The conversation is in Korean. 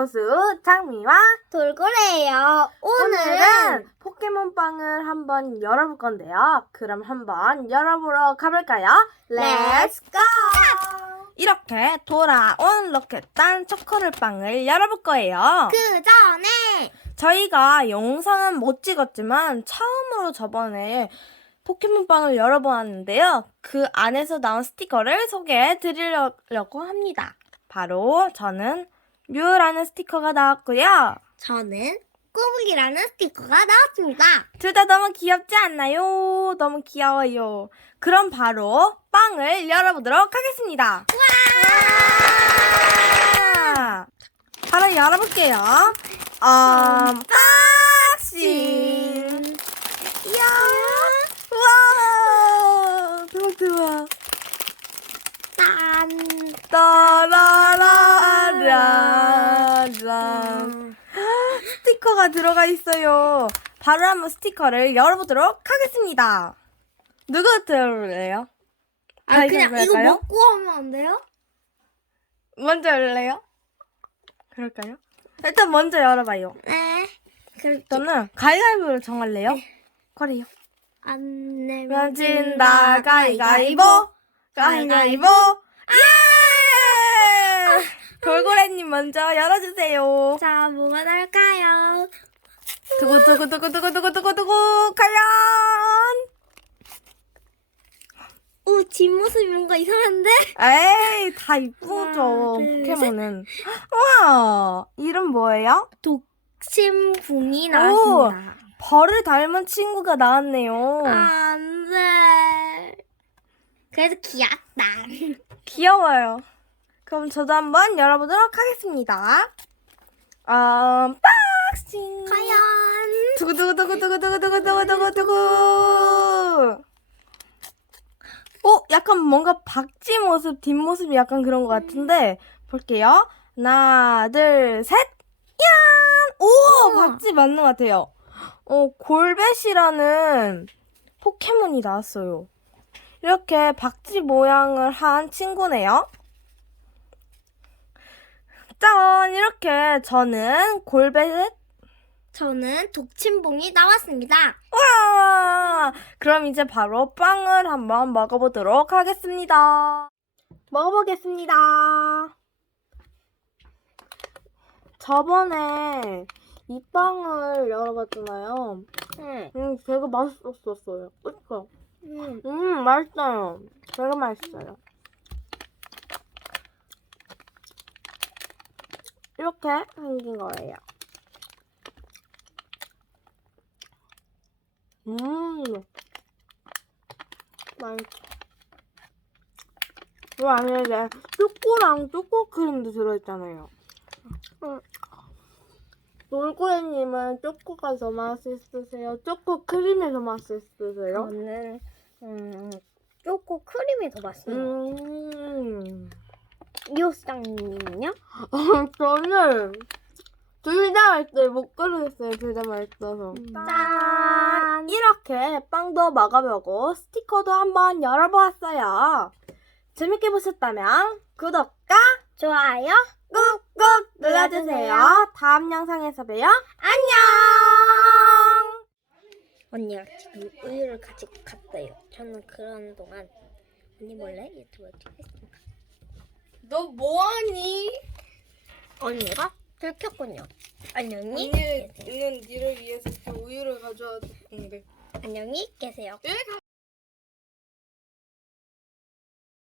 고수 장미와 돌고래예요. 오늘은 포켓몬빵을 한번 열어볼 건데요. 그럼 한번 열어보러 가볼까요? Let's go! 이렇게 돌아온 로켓단 초코롤빵을 열어볼 거예요. 그 전에 저희가 영상은 못 찍었지만 처음으로 저번에 포켓몬빵을 열어보았는데요. 그 안에서 나온 스티커를 소개해 드리려고 합니다. 바로 저는 뮤라는 스티커가 나왔고요. 저는 꼬북이라는 스티커가 나왔습니다. 둘 다 너무 귀엽지 않나요? 너무 귀여워요. 그럼 바로 빵을 열어보도록 하겠습니다. 와! 바로 열어볼게요. 음, 박싱! 이야! 와! 대박, 대박. 짠. 따라 라라란. 스티커가 들어가 있어요. 바로 한번 스티커를 열어보도록 하겠습니다. 누구부터 열어볼래요? 아 그냥 이거 할까요? 먹고 하면 안 돼요? 먼저 열래요? 그럴까요? 일단 먼저 열어봐요. 네. 그렇게 저는 가위바위보를 정할래요? 그래요. 안 내면 면 진다 가위가위보 가위가위보 예! 돌고래님 먼저 열어주세요. 자 뭐가 날까요? 두구두구두구두구두구두구두구 과연 오 뒷모습이 뭔가 이상한데? 에이 다 이쁘죠 둘, 포켓몬은 와 이름 뭐예요? 독침붕이 나왔습니다. 벌을 닮은 친구가 나왔네요 안 돼. 그래도 귀엽다. 귀여워요 그럼 저도 한번 열어보도록 하겠습니다. 음 박싱. 과연. 두구두구두구두구두구두구두구두구. 어 약간 뭔가 박쥐 모습 뒷모습이 약간 그런 것 같은데 볼게요. 하나 둘셋. 얀! 오 우와. 박쥐 맞는 것 같아요. 어 골벳이라는 포켓몬이 나왔어요. 이렇게 박쥐 모양을 한 친구네요 짠 이렇게 저는 골벳 저는 독침봉이 나왔습니다. 와! 그럼 이제 바로 빵을 한번 먹어보도록 하겠습니다. 먹어보겠습니다. 저번에 이 빵을 열어봤잖아요. 응. 음, 되게 맛있었어요. 그쵸? 음. 음, 맛있어요. 되게 맛있어요. 이렇게 생긴 거예요. 음, 맛있어. 이 안에 초코랑 초코크림도 들어있잖아요. 음. 돌고래님은 초코가 더 맛있으세요? 초코 크림이 더 맛있으세요? 저는 음, 초코 크림이 더 맛있는 음. 이호수장님은요? 저는 둘 다 맛있어요. 못 고르겠어요. 둘 다 맛있어서. 짠! 이렇게 빵도 먹어보고 스티커도 한번 열어보았어요. 재밌게 보셨다면 구독과 좋아요. 꾹꾹 눌러주세요. 다음 영상에서 봬요. 안녕! 언니가 지금 우유를 같이 갔어요. 저는 그런 동안 언니 몰래 유튜브 찍겠습니다. 너 뭐하니? 언니가 들켰군요. 안녕히 언니는 계세요. 니를 위해서 우유를 가져왔는데. 안녕히 계세요. 왜